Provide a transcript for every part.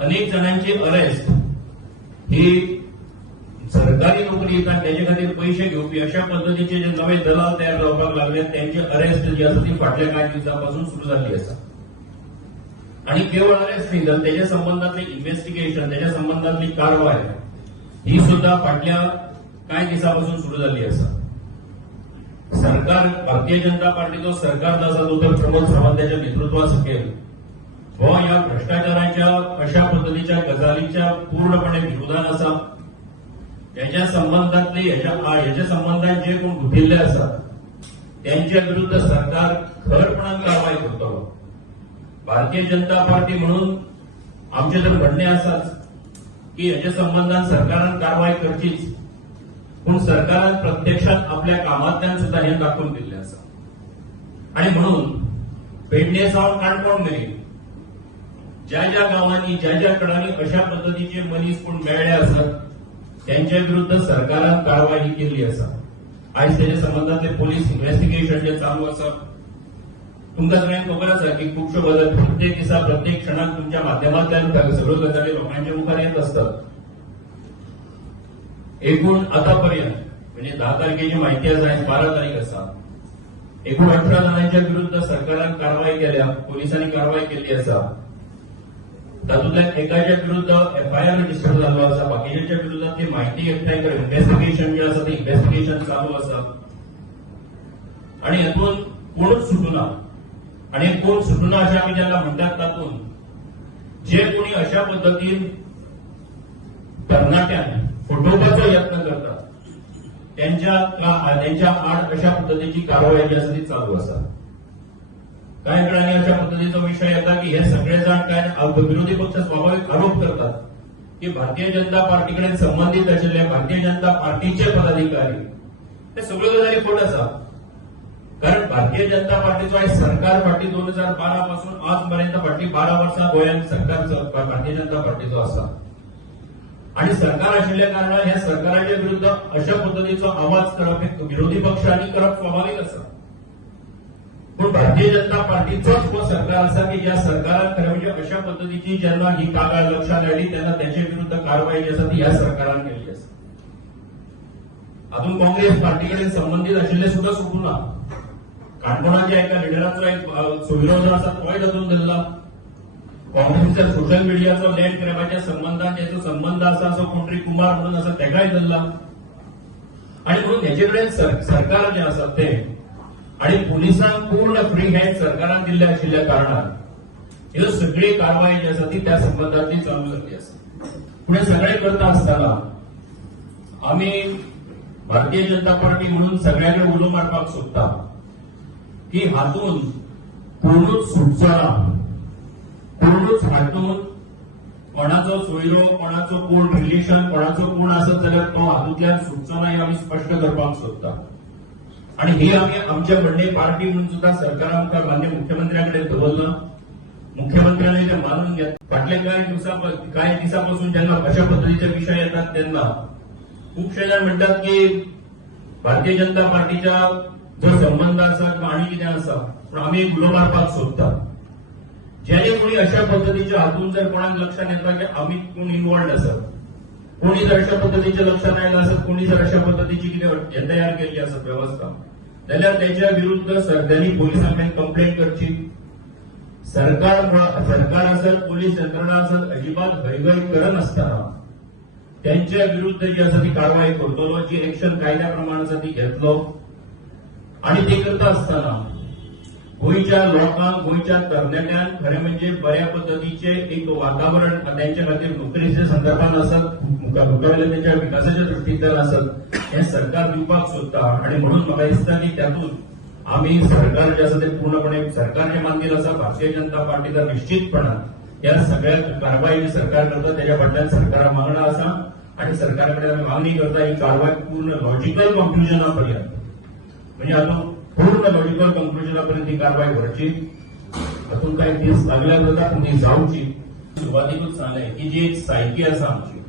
अनेक जणांची अरेस्ट ही सरकारी नोकरी येतात त्याच्या खातीर पैसे घेवपी अशा पद्धतीचे जे नवे दलाल तयार जावपाक लागले त्यांची अरेस्ट जी आसा ती फाटल्या कांय दिवसांपासून सुरू जाल्ली आसा. आणि केवळ अरेस्ट नाही तर त्याच्या संबंधातले इन्व्हेस्टिगेशन त्याच्या संबंधातली कारवाय ही सुद्धा फाटल्या कांय दिसांपासून सुरू जाल्ली आसा. सरकार भारतीय जनता पार्टीचो सरकार जो आसा तो तर प्रमोद सावंतांच्या नेतृत्वा सकयल हो या भ्रष्टाचाराच्या अशा पद्धतीच्या गजालीच्या पूर्णपणे विरोधात आसा. याच्या संबंधात जे कोण गुंथिल्ले आसात त्यांच्या विरुद्ध सरकार खरपणान कारवाई करतलो. भारतीय जनता पार्टी म्हणून आमचे तर म्हणणे आसाच की याच्या संबंधात सरकारान कारवाई करचीच, पण सरकारान प्रत्यक्षात आपल्या कामांतल्यान सुद्धा हे दाखवून दिल्ले आसा. आणि म्हणून पेडणे सावन काणकोण मेरेन ज्या ज्या गावांनी ज्या ज्या कडांनी अशा पद्धतीचे मनीस कोण मेळ्ळे आसात त्यांच्या विरुद्ध सरकारान कारवाई ही केल्ली आसा. आज त्याच्या संबंधातले पोलीस इन्व्हेस्टिगेशन जे चालू आसा. तुमकां सगळ्यांक खबर आसा की खुबश्यो गजाली प्रत्येक दिसा प्रत्येक क्षणाक तुमच्या माध्यमांतल्यान सगळ्यो गजाली लोकांच्या मुखार येत असतात. एकूण आतापर्यंत म्हणजे 10 तारखेची माहिती आसा, आज 12 तारीख आसा, एकूण 18 जणांच्या विरुद्ध सरकारान कारवाई केल्या, पोलिसांनी कारवाई केल्ली आसा. तातूंतल्या एकाच्या विरुद्ध एफआयआर रजिस्टर जाल्लो आसा, बाकीच्या विरुद्ध ती माहिती एकठांय करप इन्व्हेस्टिगेशन जे आसा ते इन्व्हेस्टिगेशन चालू आसा. आणि हातून कोणूच सुटूना. आणि कोण सुटूना अशें आमी जेन्ना म्हणटात तातूंत जे कोणी अशा पद्धतीन तरणाट्यान फटोवपाचो यत्न करतात त्यांच्या आड अशा पद्धतीची कारवाई जी आसा ती चालू आसा. कांय वेळांनी अशा पद्धतीचो विषय येता की हे सगळे जाण काय विरोधी पक्ष स्वाभाविक आरोप करतात की भारतीय जनता पार्टी कडेन संबंधित आशिल्ले भारतीय जनता पार्टीचे पदाधिकारी हे सगळ्यो गजाली खोट आसा. कारण भारतीय जनता पार्टीचो आज सरकार फाटी 2012 पासून आज पर्यंत फाटली 12 वर्सां गोंयांत सरकार भारतीय जनता पार्टीचो आसा. आणि सरकार आशिल्ल्या कारणान ह्या सरकाराच्या विरुद्ध अशा पद्धतीचो आवाज करप हे विरोधी पक्षांनी करप स्वाभाविक आसा. पण भारतीय जनता पार्टीचोच हो सरकार आसा की ज्या सरकारान खरें म्हणजे अशा पद्धतीची जेन्ना ही कागाळ लक्षात आयली तेन्ना त्याच्या विरुद्ध कारवाई जी आसा ती ह्या सरकारान केल्ली आसा. हातून काँग्रेस पार्टी कडेन संबंधित आशिल्ले सुद्धा सुटूना. काणकोणाच्या एका लिडराचो एक सोयरो जो आसा तोय तातूंत धरला. काँग्रेसीच्या सोशल मिडियाचो लँड ग्रॅबाच्या संबंधात ज्याचो संबंध आसा असो कोणतरी कुमार म्हणून आसा तेकाय धरला. आणि म्हणून हेचे कडेन सरकार जे आसा ते आणि पोलिसांक पूर्ण फ्री हँड सरकारान दिल्ले आशिल्ल्या कारणान ह्यो सगळी कारवाई जी आसा ती त्या संबंधातली चालू जाल्ली आसा. पूण हे सगळें करता आसतना आमी भारतीय जनता पार्टी म्हणून सगळ्यांकडे उलो मारपाक सोदता की हातून कोणूच सुटचो ना. कोणूच हातून कोणाचो सोयरो कोणाचो कोण रिलेशन कोणाचो कोण आसत जाल्यार तो हातूंतल्यान सुटचो ना हे आमी स्पश्ट करपाक सोदता. आणि हे आम्ही आमच्या म्हणणे पार्टी म्हणून सुद्धा सरकारा मुखार मान्य मुख्यमंत्र्यांकडे दवरलं. मुख्यमंत्र्यांनी ते मानून घेतलं. फाटल्या काही दिवसापासून जेव्हा अशा पद्धतीचे विषय येतात तेन्ना खूपशे जण म्हणतात की भारतीय जनता पार्टीच्या जो संबंध आसा किंवा आणि कितें आसा पण आमी एक उलो मारपाक सोदता. जे कोणी अशा पद्धतीच्या हातून जर कोणाक लक्षात येता की आमी कोण इन्वॉल्ड आसात, कोणी जर अशा पद्धतीच्या लक्षात आयला आसत, कोणी जर अशा पद्धतीची कितें तयार केल्ली आसत व्यवस्था जाल्यार त्याच्या विरुद्ध त्यांनी पोलिसांकडे कंप्लेंट करची. सरकार आसत पोलीस यंत्रणा आसत अजिबात हयगय करनासतना त्यांच्या विरुद्ध जी आसा ती कारवाई करतलो, जी एक्शन कायद्या प्रमाण आसा ती घेतलो. आणि ते करता आसतना गोंयच्या लोकांक गोंयच्या तरणाट्यांक खरें म्हणजे बऱ्या पद्धतीचे एक वातावरण त्यांच्या खातीर नोकरीच्या संदर्भात आसत मुखावेल्या त्यांच्या विकासाच्या दृश्टीतल्यान आसत हे सरकार दिवपाक सोदता. आणि म्हणून म्हाका दिसता की त्यातून आमी सरकार जे आसा ते पूर्णपणे सरकार जे मानलेलं आसा भारतीय जनता पार्टीचा निश्चितपणान या सगळ्या कारवाई सरकार करता त्याच्या फाटल्यान सरकारा वांगडा आसा. आणि सरकाराकडे आमी मागणी करता ही कारवाई पूर्ण लॉजिकल कन्क्लुजनापर्यंत म्हणजे हातून पूर्ण लॉजिकल कन्क्लुजनापर्यंत ही कारवाई व्हरची. हातून काही दीस लागल्या जाता पण ती जावची. सुरुवातीकूच सांगले की जी एक सायकी आसा आमची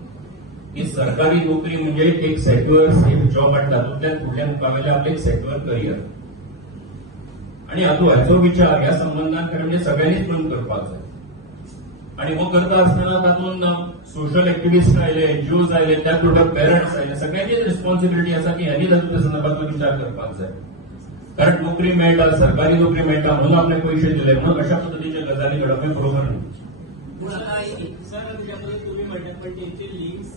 ही सरकारी नोकरी म्हणजे एक सेक्युअर जॉब आणि तातूंतल्यान फुडल्या मुखावेल्या आपले एक सेक्युअर करियर. आणि हातून हाचो विचार ह्या संबंधान खरें म्हणजे सगळ्यांनीच मिळून करपाक जाय. आणि हो करता असताना तातूंत सोशल एक्टिव्हिस्ट आयले, एनजीओज आयले, त्या बरोबर पेरंट्स आयले, सगळ्यांचीच रिस्पॉन्सिबिलिटी आसा की ह्यांनी तातूंत संदर्भातलो विचार करपाक जाय. कारण नोकरी मेळटा, सरकारी नोकरी मेळटा म्हणून आपले पयशे दिले म्हणून अशा पद्धतीचे गजाली घडप हे बरोबर नाही. सर त्याच्यामध्ये तुम्ही म्हणतात पण त्यांची लिंक्स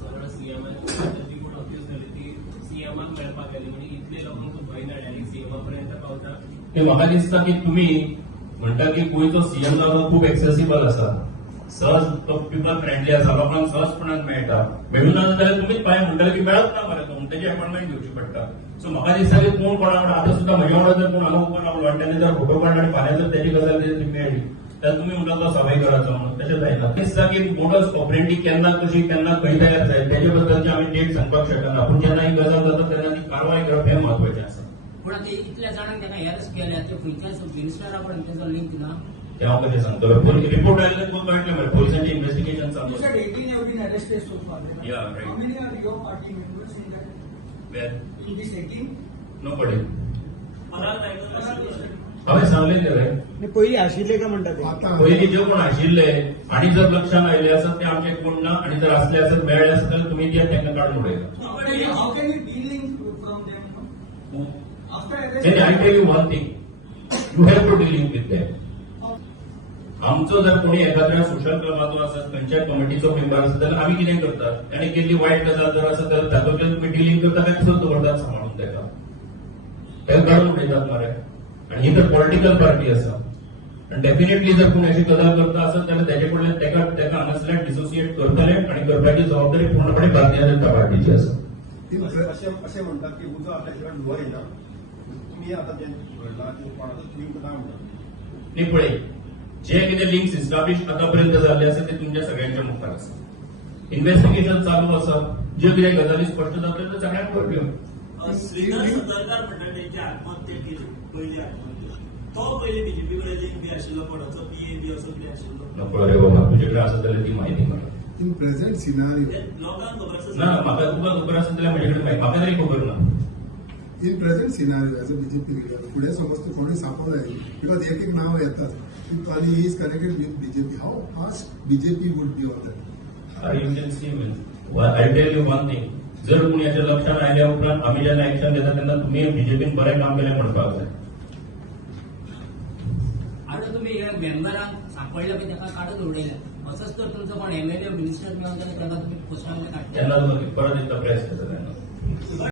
सरळ सीएमआर कोण ऑफिस झाली ती सीएमआर मेळपाक आली म्हणजे इतले लोकांक भंय ना डायरेक्ट सीएमआर पर्यंत पावता. ते म्हाका दिसता की तुम्ही म्हणटा की गोंयचो सीएम जावन खूप एक्सेसिबल आसा, सहज तो पीपल फ्रेंडली आसा, लोकांक सहजपणान मेळटा, मेळून ना जाल्यार तुमीच भायर म्हणटाले की मेळत ना मरे तो तेजी अपॉइंटमेंट घेवची पडटा. सो म्हाका दिसता की कोण कोणा वांगडा आतां सुद्धा म्हज्या वांगडा जर कोण हांगा उबो रावलो आनी ताणें जर फोटो काडला आनी फाल्यां जर तेजी गजाल तेजी मेळ्ळी जाल्यार तुम्ही म्हणटा तो सवाय करायचो म्हणून तशें जायना. दिसता की मोडस ऑपरेंडी केन्ना कशी केन्ना खंय तयार जाय तेजे बद्दलची आमी डेट सांगपाक शकना, पूण जेन्ना ही गजाल जाता तेन्ना ती कारवाय करप हें म्हत्वाचें आसा. पण आता इतल्या जाणांक ताका अरेस्ट केल्या ते खंयच्याच मिनिस्टरा पर्यंत तेजो लिंक ना. ते हांव कशें सांगतलो, रिपोर्ट आयले तुका कळटलें मरे पोलिसांचें इन्व्हेस्टिगेशन चालू You आसा. said 18 have been arrested so far. Right? Yeah, right. How many are your party members in that? Where? In this 18? Nobody. फरार टायगर असेल. हांवें सांगलें रे नाही, पहिली आशिल्ले का म्हणतात ते? पयलीं जे कोण आशिल्ले आणि जर लक्षात आयले आसत ते आमचे कोण ना आणि जर असले आसत मेळ्ळे आसत जाल्यार तुमी ते तांकां काडून उडयता. How can you de-link from them? No? After arrest? Then I tell you one thing, you have to dealing with them. आमचो जर कोणी एखाद्या सोशल क्लबाचो आसत, खंयच्याय कमिटीचो मेंबर आसत जाल्यार आमी कितें करतात, ताणें केल्ली वायट गजाल जर आसत जाल्यार तातूंतल्यान तुमी डिलिंग करता काय कसो दवरतात सांबाळून ताका काडून उडयतात मरे. आणि ही तर पॉलिटिकल पार्टी आसा आणि डेफिनेटली जर कोणी अशी गजाल करता आसत जाल्यार तेजे कडल्यान तेका हांगासरल्यान डिसोसिएट करतले आणि करपाची जबाबदारी पूर्णपणे भारतीय जनता पार्टीची आसा. असे म्हणतात की उजो आपल्याशिवाय वर येना. तुम्ही आता जे घडला ते कोणाचं लिंक ना म्हणतात. नाही पळय, जे कितें लिंक्स इस्टाब्लिश आतापर्यंत जाल्ले आसा ते तुमच्या सगळ्यांच्या मुखार आसा. इन्व्हेस्टिगेशन चालू आसा, ज्यो कितें गजाली स्पश्ट जातल्यो त्यो सगळ्यांक कळटल्यो. श्रीधर सदरकार म्हणटा त्यांची आत्महत्या केली पहिली आत्महत्या तो पहिले बीजेपी कडे लिंक बी आशिल्लो कोणाचो पीए बी असो बी आशिल्लो. नको रे बाबा, तुजे कडेन आसत जाल्यार ती म्हायती म्हाका. In present scenario, ते लोकांक खबर आसा. ना म्हाका तुका खबर आसत जाल्यार म्हजे कडेन म्हाका तरी खबर ना. in present scenario as a BJP leader, फुडें समज तूं कोणूय सांपलो जाय बिकॉज एक एक नांव येतात आणि he is connected with BJP. How fast BJP would be on that? You can see I tell you one thing, जर कोणी याच्या लक्षात आयल्या उपरांत आम्ही जेन्ना एक्शन घेता तेन्ना तुम्ही बीजेपीन बरें काम केलें म्हणपाक जाय. आता तुम्ही या मेंबरांक सापडल्या पण ताका काढून उडयल्या असंच तर तुमचं कोण एमएलए मिनिस्टर मेळून जाल्यार ताका तुम्ही पोस्टामध्ये काडटा. तेन्ना तुका परत एकदा प्रेस करता तेन्ना